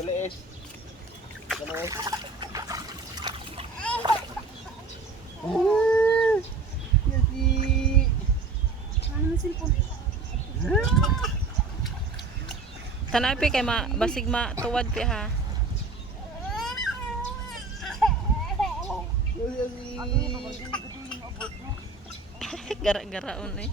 Galis. Tanay pi kay basig tuwad pi ha. Gara-garaon eh.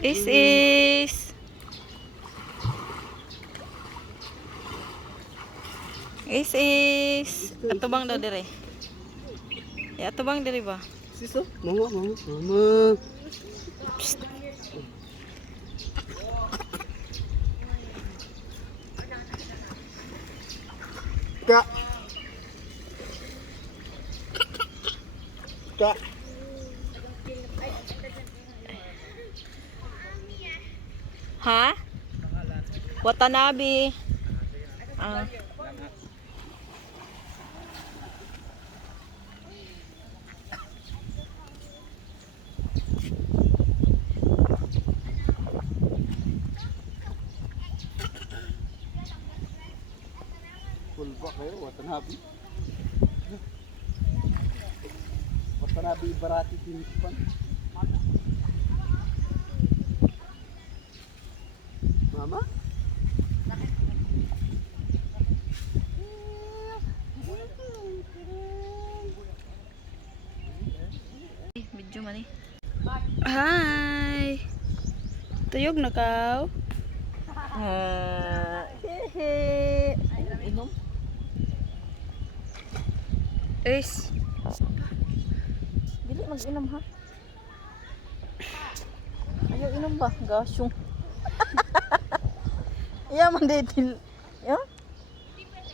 Is atubang daw dire. Ya atubang dire ba? Siso, mama. Kak. Ha? Watanabe. Pulba kayo, Watanabe. Watanabe Barati Tinipan. Mama? Medyo mani. Hi. Tuyog na kaw. Hehe. Inom. Dili mag-inom ha. Ayaw inom ba? Gasyong. Iya man dito. Ya?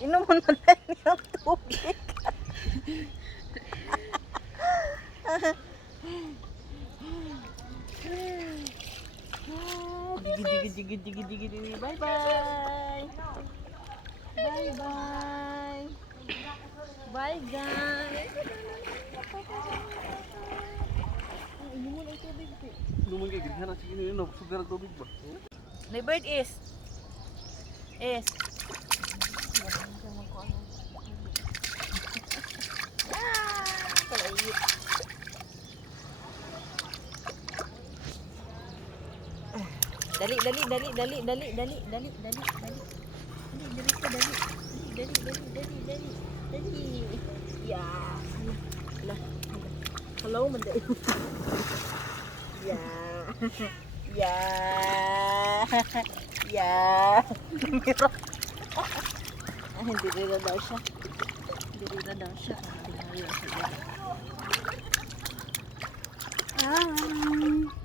Inom mo na lang yung tubig. Digi. Bye bye. Bye guys. Inuman ang tubig. Lumun kayo, gitna na sige nyo, sugar ang tubig ba? The bird is. Kalayit. Dali. Ya. Hello, manday. Ya. Mira. Hindi rin daw siya. Hi.